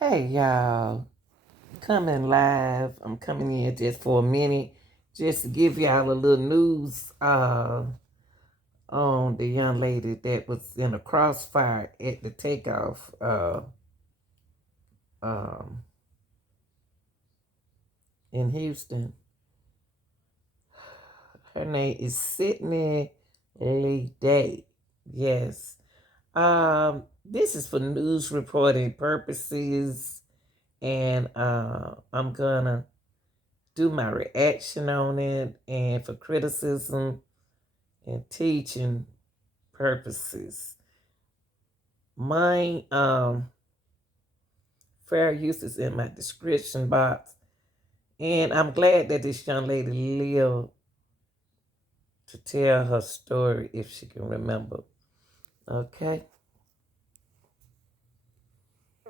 Hey y'all, coming live. I'm coming in just for a minute, just to give y'all a little news on the young lady that was in a crossfire at the takeoff um, in Houston. Her name is Sydney Leday. Yes. This is for news reporting purposes, and I'm gonna do my reaction on it, and for criticism and teaching purposes. My fair use is in my description box, and I'm glad that this young lady lived to tell her story if she can remember. Okay.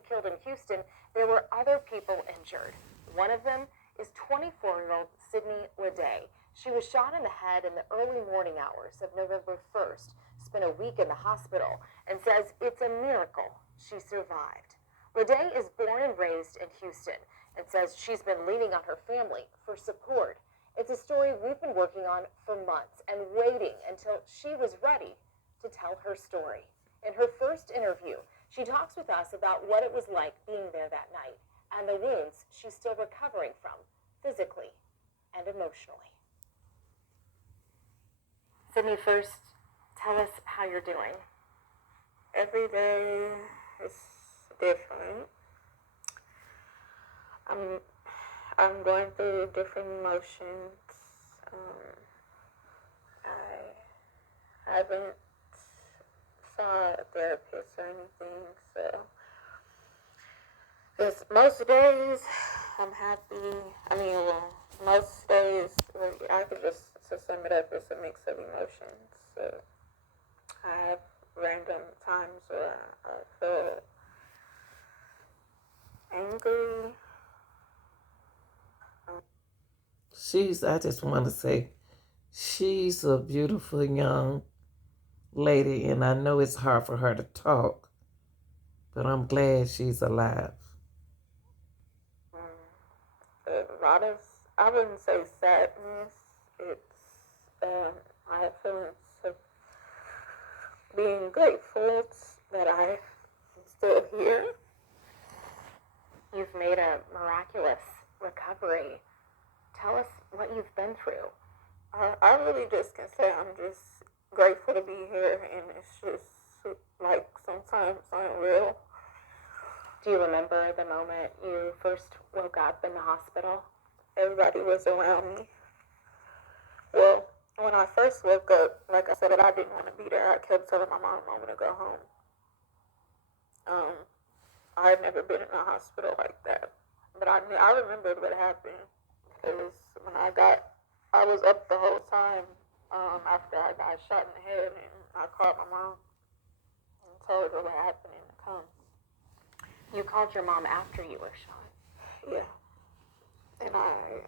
Killed in Houston, there were other people injured. One of them is 24-year-old Sydney Leday. She was shot in the head in the early morning hours of November 1st, spent a week in the hospital, and says it's a miracle she survived. Leday is born and raised in Houston and says she's been leaning on her family for support. It's a story we've been working on for months and waiting until she was ready to tell her story. In her first interview, she talks with us about what it was like being there that night and the wounds she's still recovering from, physically and emotionally. Sydney, first, tell us how you're doing. Every day is different. I'm going through different emotions. I haven't saw a therapist or anything, so because most days I'm happy. Most days I could just to sum it up, it's a mix of emotions. So I have random times where I feel angry. I just want to say, she's a beautiful young lady, and I know it's hard for her to talk, but I'm glad she's alive. A lot of, I wouldn't say sadness. It's, I have feelings of being grateful that I'm still here. You've made a miraculous recovery. Tell us what you've been through. I really just can say I'm just grateful to be here, and it's just like sometimes unreal. Do you remember the moment you first woke up in the hospital? Everybody was around me. Well, when I first woke up, like I said, I didn't want to be there. I kept telling my mom I want to go home. I had never been in a hospital like that, but I remembered what happened. It was when I was up the whole time after I got shot in the head, and I called my mom and told her what happened and to come. You called your mom after you were shot? Yeah, and I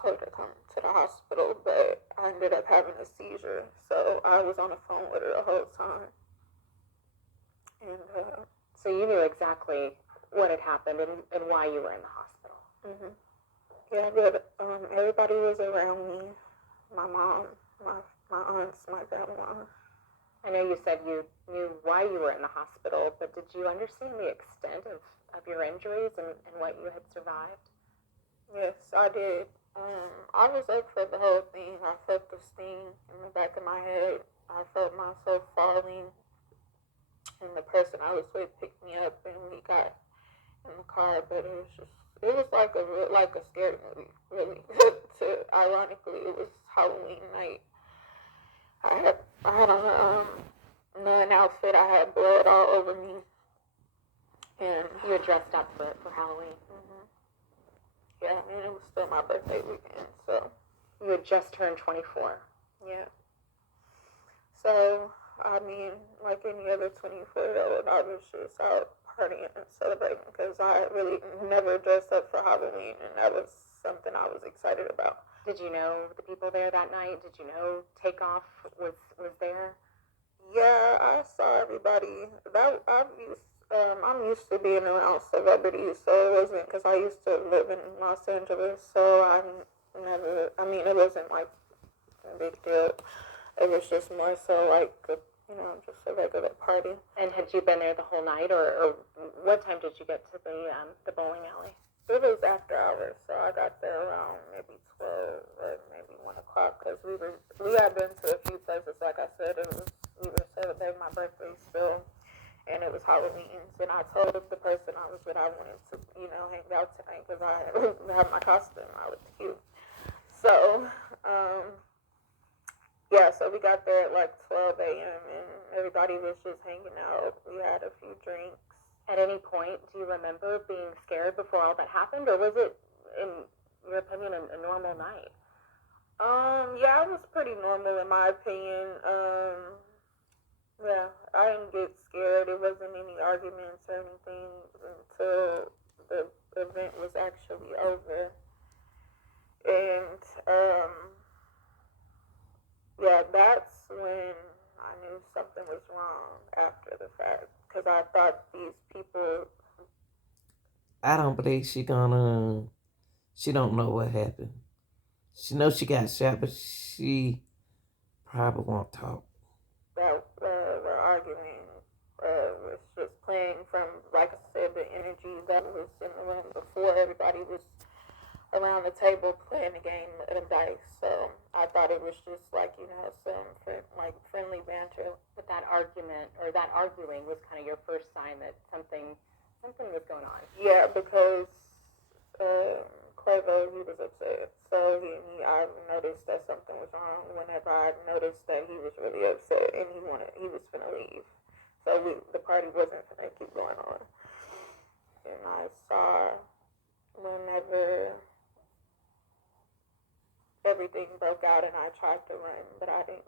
told her to come to the hospital, but I ended up having a seizure, so I was on the phone with her the whole time. And so you knew exactly what had happened and why you were in the hospital. Mm-hmm. Yeah, but everybody was around me. My mom, my aunts, my grandma. I know you said you knew why you were in the hospital, but did you understand the extent of your injuries and what you had survived? Yes, I did. I was up for the whole thing. I felt the sting in the back of my head. I felt myself falling, and the person I was with picked me up, and we got in the car. But it was like a scary movie, really. Ironically, it was Halloween night. I had on a nun outfit. I had blood all over me, and you had dressed up for Halloween. Mm-hmm. Yeah, I mean, it was still my birthday weekend, so. You had just turned 24. Yeah. So, I mean, like any other 24-year-old, I was just out partying and celebrating because I really never dressed up for Halloween, and that was something I was excited about. Did you know the people there that night? Did you know Takeoff was there? Yeah, I saw everybody. I'm used to being around celebrities, so it wasn't because I used to live in Los Angeles, so I never, I mean, it wasn't like a big deal. It was just more so like, just a regular party. And had you been there the whole night, or what time did you get to the bowling alley? It was after hours, so I got there around maybe 12 or maybe 1 o'clock because we had been to a few places. Like I said, we were celebrating my birthday still, and it was Halloween. And I told the person I was with I wanted to, hang out tonight because I had my costume. I was cute. So, yeah, so we got there at like 12 a.m. and everybody was just hanging out. We had a few drinks. At any point, do you remember being scared before all that happened, or was it, in your opinion, a normal night? Yeah, it was pretty normal in my opinion. Yeah, I didn't get scared. It wasn't any arguments or anything until the event was actually over. And, yeah, that's when I knew something was wrong after the fact. Because I thought these people. I don't believe she don't know what happened. She knows she got shot, but she probably won't talk. That were arguing was just playing from, like I said, the energy that was in the room before. Everybody was around the table playing the game of dice. So I thought it was just like, some friendly banter. But that argument or that arguing was kind of your first sign that something was going on. Yeah, because Quavo, he was upset. So I noticed that something was wrong whenever I noticed that he was really upset and he was finna leave. So the party wasn't finna keep going on. And I saw whenever everything broke out and I tried to run, but I didn't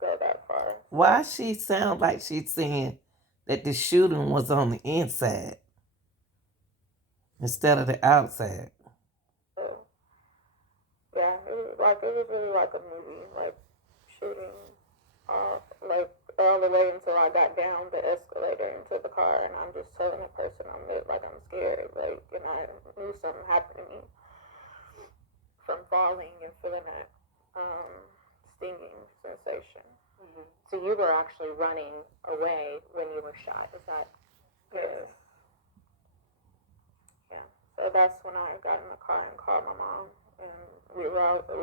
go that far. Why she sound like she's saying that the shooting was on the inside instead of the outside? So, yeah, it was really like a movie, like shooting off, like all the way until I got down the escalator into the car, and I'm just telling the person I'm with, like I'm scared, like, and I knew something happened to me from falling and feeling that stinging sensation. Mm-hmm. So you were actually running away when you were shot. Is that? Yes. Yeah. So that's when I got in the car and called my mom. And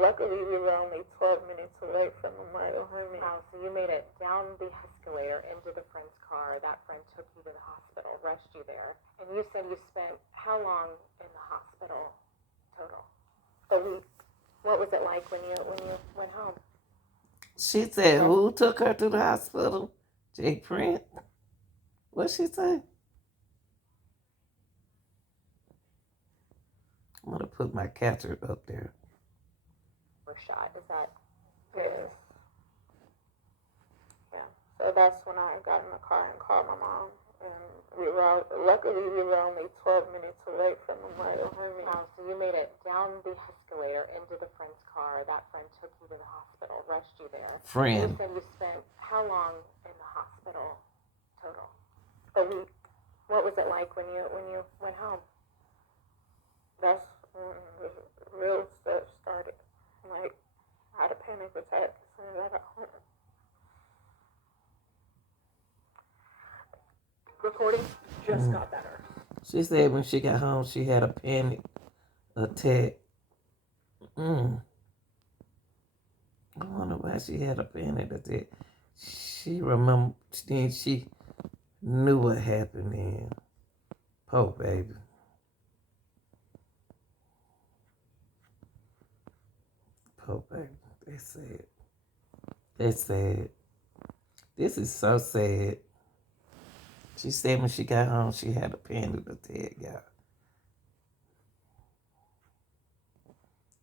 luckily we were only 12 minutes away from Memorial Hermann. Wow, so you made it down the escalator into the friend's car. That friend took you to the hospital, rushed you there. And you said you spent how long in the hospital total? A week. What was it like when you went home? She said, who took her to the hospital? Jay Prince? What'd she say? I'm gonna put my catcher up there. Were shot. Is that? Yes. Yeah. So that's when I got in the car and called my mom. And luckily we were only 12 minutes away from Memorial Hermann. Wow, so you made it down the escalator into the friend's car. That friend took you to the hospital, rushed you there. Friend. You said you spent how long in the hospital total? A week. What was it like when you went home? That's when the real stuff started. Like, I had a panic attack as soon as I got home. Recording just got better. She said when she got home, she had a panic attack. I wonder why she had a panic attack. She remembered, then she knew what happened then. Poor baby. Poor baby. That's sad. That's sad. This is so sad. She said when she got home, she had a panic attack, y'all.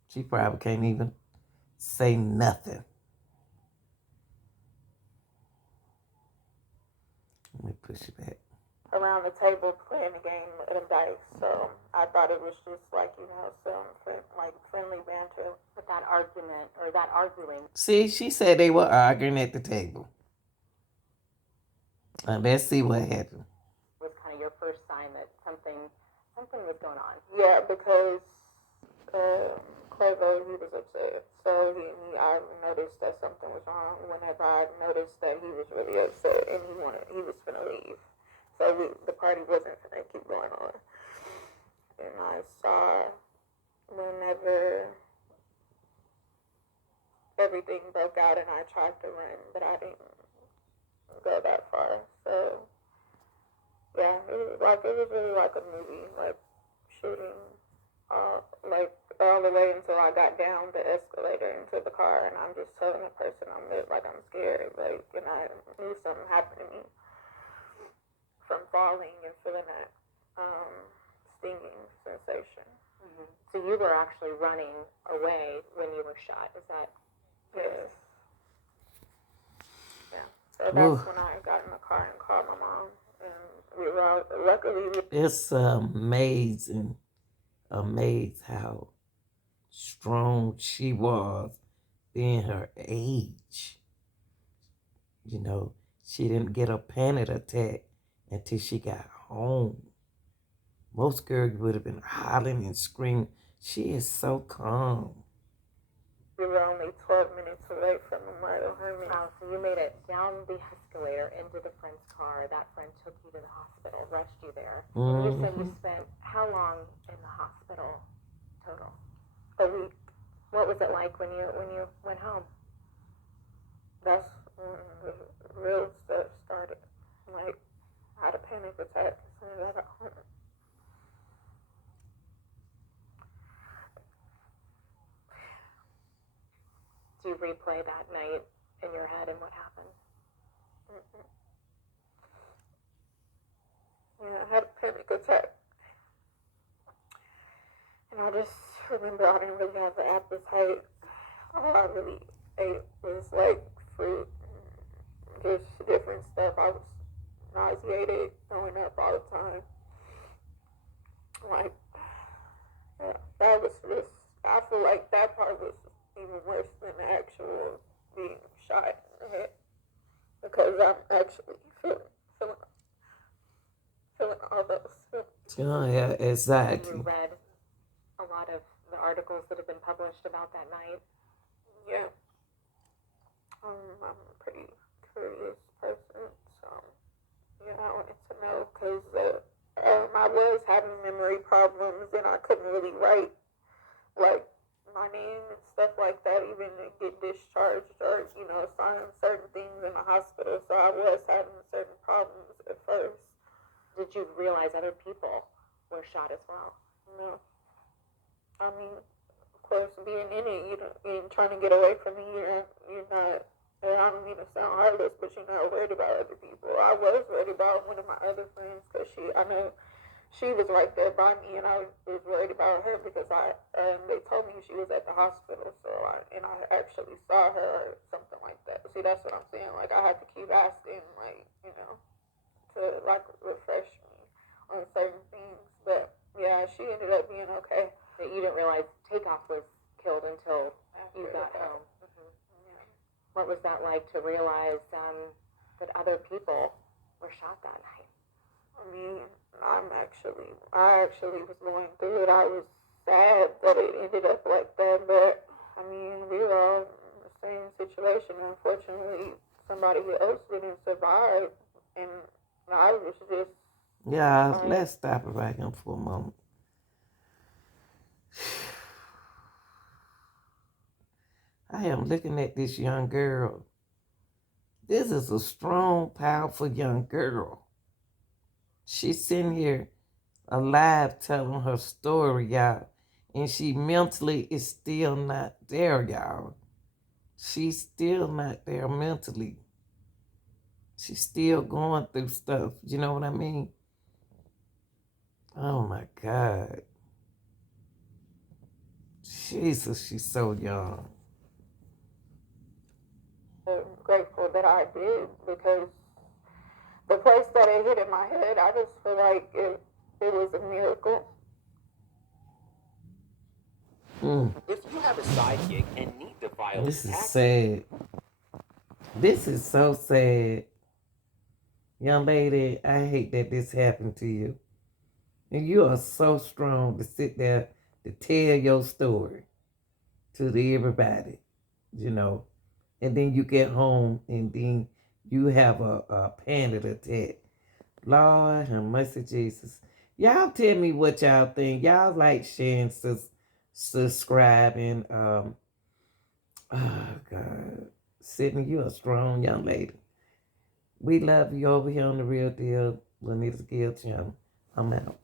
She probably can't even say nothing. Let me push it back. Around the table playing the game of dice, so I thought it was just like, some friendly banter. But that argument, or that arguing. See, she said they were arguing at the table. Let's see what happened. something was going on. Yeah, because Quavo, he was upset. So I noticed that something was wrong whenever I noticed that he was really upset and he was finna leave. So the party wasn't finna keep going on. And I saw whenever everything broke out and I tried to run, but I didn't go that far. So yeah, it was really like a movie, like shooting, like all the way until I got down the escalator into the car, and I'm just telling the person I'm scared, like, and I knew something happened to me from falling and feeling that stinging sensation. Mm-hmm. So you were actually running away when you were shot. Is that? Yes. Yeah. So that's when I got in the car and called my mom, and we were all, luckily. It's amazing how strong she was being her age. You know, she didn't get a panic attack until she got home. Most girls would have been hollering and screaming. She is so calm. We were only 12 minutes away from Memorial Hermann. Oh, so you made it down the escalator into the friend's car. That friend took you to the hospital, rushed you there. Mm-hmm. And you said you spent how long in the hospital total? A week. What was it like when you went home? That's when the real stuff started. Like, I had a panic attack as soon as I got home. Do you replay that night in your head and what happened? Mm-hmm. Yeah, I had a panic attack. And I just remember I didn't really have the appetite. All I really ate was like fruit and just different stuff. I was nauseated, throwing up all the time. Like, yeah, that was just, I feel like that part was even worse than the actual being shot in the head, because I'm actually feeling all those feelings. Oh, yeah, exactly. You read a lot of the articles that have been published about that night? Yeah. I'm a pretty curious person, so yeah, I wanted to know, because I was having memory problems and I couldn't really write like my name and stuff like that, even to get discharged or, sign certain things in the hospital. So I was having certain problems at first. Did you realize other people were shot as well? No. I mean, of course, being in it, you're trying to get away from me. You're not, and I don't mean to sound heartless, but you're not worried about other people. I was worried about one of my other friends, because I know she was right there by me, and I was worried about her because they told me she was at the hospital, and I actually saw her or something like that. See, that's what I'm saying. Like, I had to keep asking, like, to like refresh me on certain things. But yeah, she ended up being okay. But you didn't realize Takeoff was killed until you got home. Mm-hmm. Yeah. What was that like to realize that other people were shot that night? I mean, I actually was going through it. I was sad that it ended up like that, but I mean, we were all in the same situation. Unfortunately, somebody else didn't survive, and I was just. Yeah, let's stop it right here for a moment. I am looking at this young girl. This is a strong, powerful young girl. She's sitting here alive telling her story, y'all. And she mentally is still not there, y'all. She's still not there mentally. She's still going through stuff. You know what I mean? Oh my God. Jesus, she's so young. I'm grateful that I did, because the place that it hit in my head, I just feel like it was a miracle. If you have a side gig and need to file this is sad. This is so sad. Young lady, I hate that this happened to you. And you are so strong to sit there to tell your story to everybody, you know. And then you get home and then you have a panic attack. Lord have mercy, Jesus. Y'all tell me what y'all think. Y'all like, sharing, subscribing. Oh, God. Sydney, you a strong young lady. We love you over here on The Real Deal, Lanita's Guild channel. I'm out.